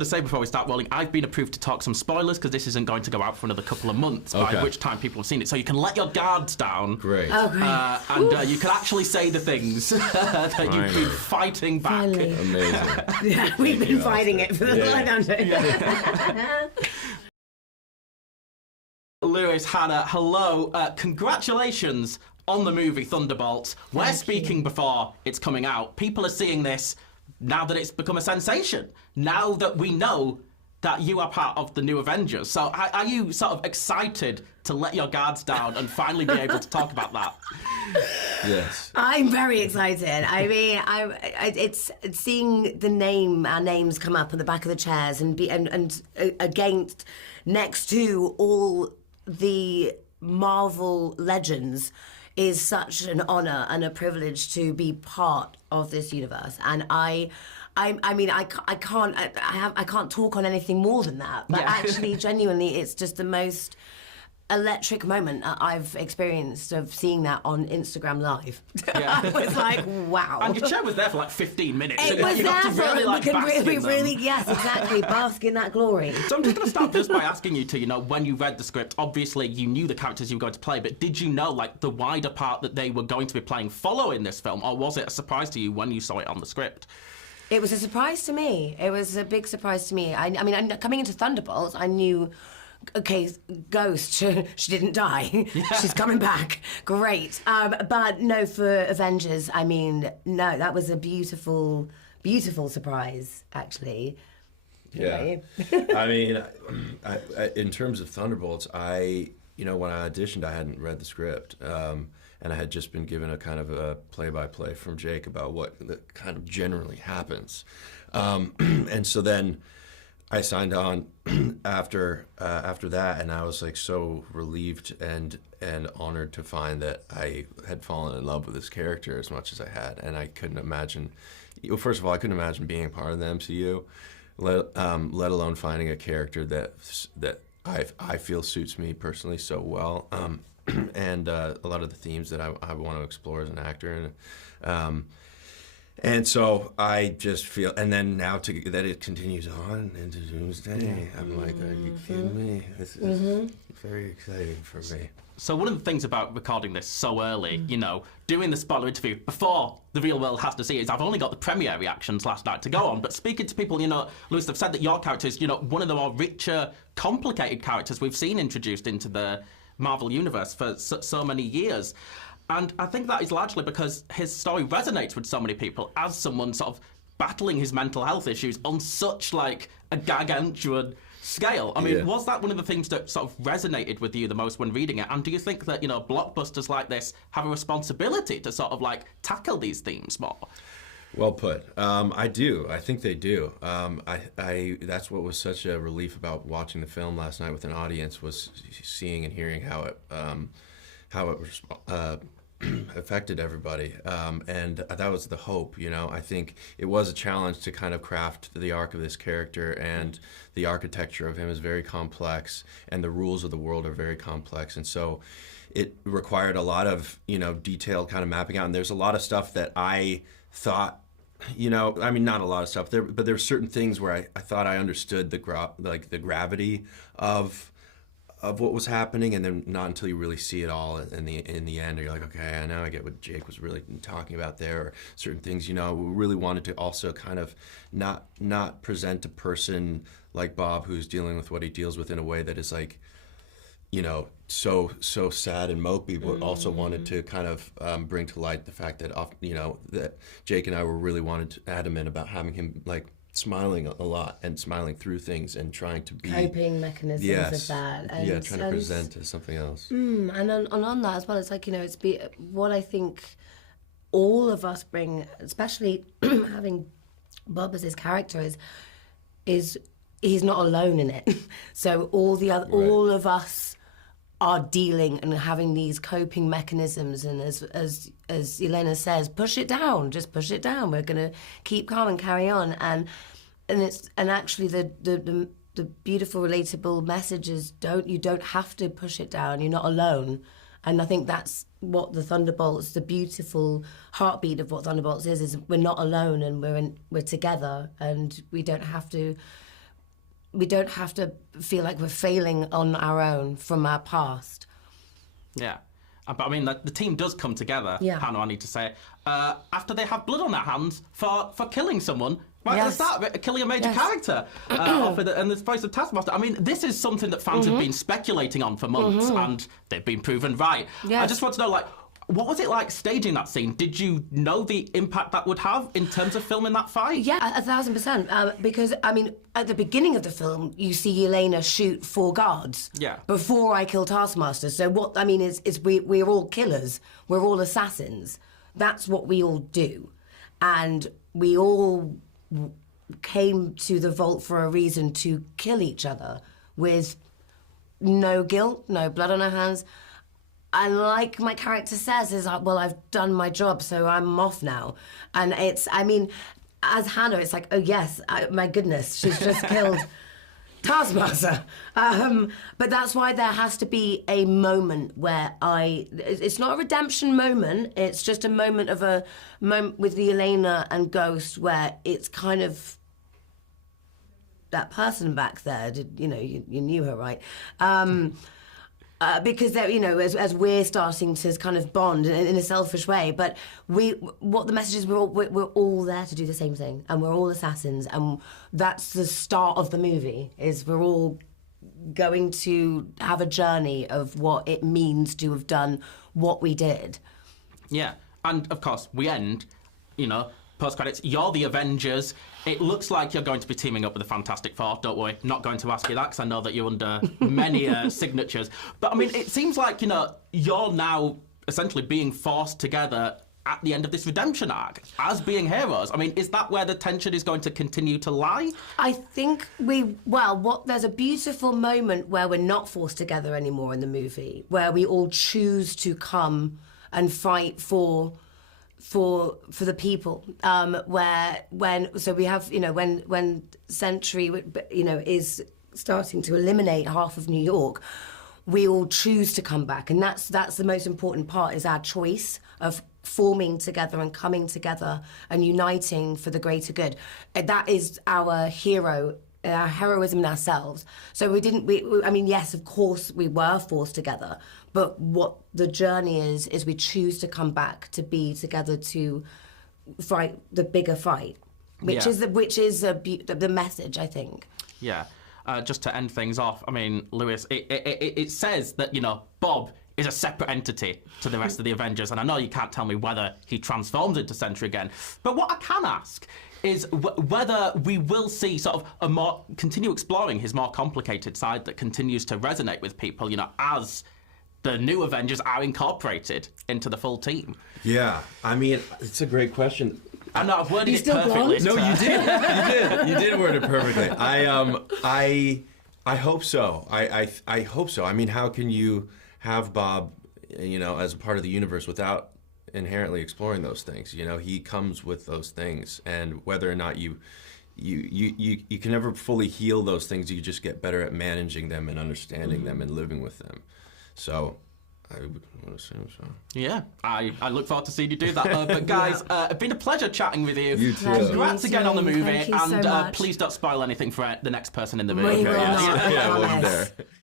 to say before we start rolling, I've been approved to talk some spoilers because this isn't going to go out for another couple of months, by which time people have seen it. So you can let your guards down. Great. Oh, great. And you can actually say the things that you've been fighting back. Finally. Amazing. Yeah, we've been fighting it for the Lewis, Hannah, hello. Congratulations on the movie Thunderbolts. We're speaking before it's coming out. People are seeing this now that it's become a sensation. Now that we know that you are part of the new Avengers. So are you sort of excited to let your guards down and finally be able to talk about that? Yes. I'm very excited. I mean, it's seeing our names come up on the back of the chairs and against, next to all the Marvel legends is such an honor and a privilege to be part of this universe. And I can't talk on anything more than that. But actually, genuinely, it's just the most electric moment I've experienced of seeing that on Instagram Live. Yeah. I was like, wow. And your chair was there for like 15 minutes. It was there for really, yes, exactly, bask in that glory. So I'm just going to start just by asking you to, when you read the script, obviously you knew the characters you were going to play, but did you know, the wider part that they were going to be playing following this film, or was it a surprise to you when you saw it on the script? It was a surprise to me. It was a big surprise to me. I mean, coming into Thunderbolts, I knew, okay, Ghost, she didn't die. Yeah. She's coming back. Great. But no, for Avengers, I mean, no, that was a beautiful, beautiful surprise, actually. Yeah. I mean, in terms of Thunderbolts, when I auditioned, I hadn't read the script. And I had just been given a kind of a play-by-play from Jake about what kind of generally happens. And so then I signed on after that, and I was so relieved and honored to find that I had fallen in love with this character as much as I had, and I couldn't imagine. Well, first of all, I couldn't imagine being a part of the MCU, let alone finding a character that I feel suits me personally so well, and a lot of the themes that I want to explore as an actor, and so I just feel, and then now that it continues on into Doomsday, I'm like, are you kidding me? This is very exciting for me. So one of the things about recording this so early, doing the spoiler interview before the real world has to see it, is I've only got the premiere reactions last night to go on, but speaking to people, Lewis, they've said that your character is, one of the more richer, complicated characters we've seen introduced into the Marvel Universe for so many years. And I think that is largely because his story resonates with so many people as someone sort of battling his mental health issues on such a gargantuan scale. I mean, was that one of the things that sort of resonated with you the most when reading it? And do you think that, blockbusters like this have a responsibility to sort of tackle these themes more? Well put. I do. I think they do. That's what was such a relief about watching the film last night with an audience, was seeing and hearing how it affected everybody, and that was the hope. I think it was a challenge to kind of craft the arc of this character, and the architecture of him is very complex, and the rules of the world are very complex, and so it required a lot of detailed kind of mapping out. And there's a lot of stuff that I thought, I mean, not a lot of stuff there, but there were certain things where I thought I understood the gravity of what was happening, and then not until you really see it all in the end, you're like, okay, now I get what Jake was really talking about there, or certain things. We really wanted to also kind of not present a person like Bob who's dealing with what he deals with in a way that is so sad and mopey, but also wanted to kind of bring to light the fact that that Jake and I were really adamant about having him smiling a lot and smiling through things and trying to be coping mechanisms of that. And, trying to present as something else. And on that as well, it's what I think all of us bring, especially having Bob as his character, is he's not alone in it. So all of us are dealing and having these coping mechanisms, and as Elena says, push it down, just push it down. We're gonna keep calm and carry on, and actually the beautiful, relatable message is you don't have to push it down. You're not alone, and I think that's what the Thunderbolts, the beautiful heartbeat of what Thunderbolts is we're not alone, and we're together, and we don't have to we don't have to feel like we're failing on our own from our past. Yeah. But I mean, the team does come together, Hannah, I need to say, after they have blood on their hands for killing someone. Right at the start, killing a major character and the voice of Taskmaster. I mean, this is something that fans have been speculating on for months, and they've been proven right. I just want to know, like, what was it like staging that scene? Did you know the impact that would have in terms of filming that fight? Yeah, 1,000%. Because, I mean, at the beginning of the film, you see Elena shoot 4 guards before I kill Taskmaster. So what, I mean, is we're all killers. We're all assassins. That's what we all do. And we all came to the vault for a reason, to kill each other with no guilt, no blood on our hands. And like my character says, is like, well, I've done my job, so I'm off now. And it's, I mean, as Hannah, it's like, oh yes, my goodness, she's just killed Taskmaster. But that's why there has to be a moment where it's not a redemption moment, it's just a moment of a moment with the Elena and Ghost where it's kind of that person back there, you knew her, right? Because as we're starting to kind of bond in a selfish way, but what the message is, we're all there to do the same thing, and we're all assassins, and that's the start of the movie. Is we're all going to have a journey of what it means to have done what we did. Yeah, and of course we end, post-credits, you're the Avengers. It looks like you're going to be teaming up with the Fantastic Four. Don't worry, not going to ask you that because I know that you're under many signatures. But I mean, it seems like, you're now essentially being forced together at the end of this redemption arc as being heroes. I mean, is that where the tension is going to continue to lie? I think there's a beautiful moment where we're not forced together anymore in the movie, where we all choose to come and fight for the people, when Sentry is starting to eliminate half of New York, we all choose to come back, and that's the most important part, is our choice of forming together and coming together and uniting for the greater good. That is our heroism in ourselves. So yes, of course we were forced together, but what the journey is we choose to come back, to be together, to fight the bigger fight, which is the message, I think. Yeah. Just to end things off, I mean, Lewis, it says that, Bob is a separate entity to the rest of the Avengers, and I know you can't tell me whether he transforms into Sentry again, but what I can ask is whether we will see sort of continue exploring his more complicated side that continues to resonate with people, as the new Avengers are incorporated into the full team. Yeah, I mean, it's a great question. I know, I've worded it perfectly. No, you did. You did word it perfectly. I hope so. I hope so. I mean, how can you have Bob, as a part of the universe without inherently exploring those things? He comes with those things, and whether or not you can never fully heal those things, you just get better at managing them and understanding them and living with them. So I would assume so. Yeah, I look forward to seeing you do that. But guys, it's been a pleasure chatting with you. You too. Congrats again on the movie, Thank you so and much. Please don't spoil anything for the next person in the movie. We will not. Yeah, we'll be there.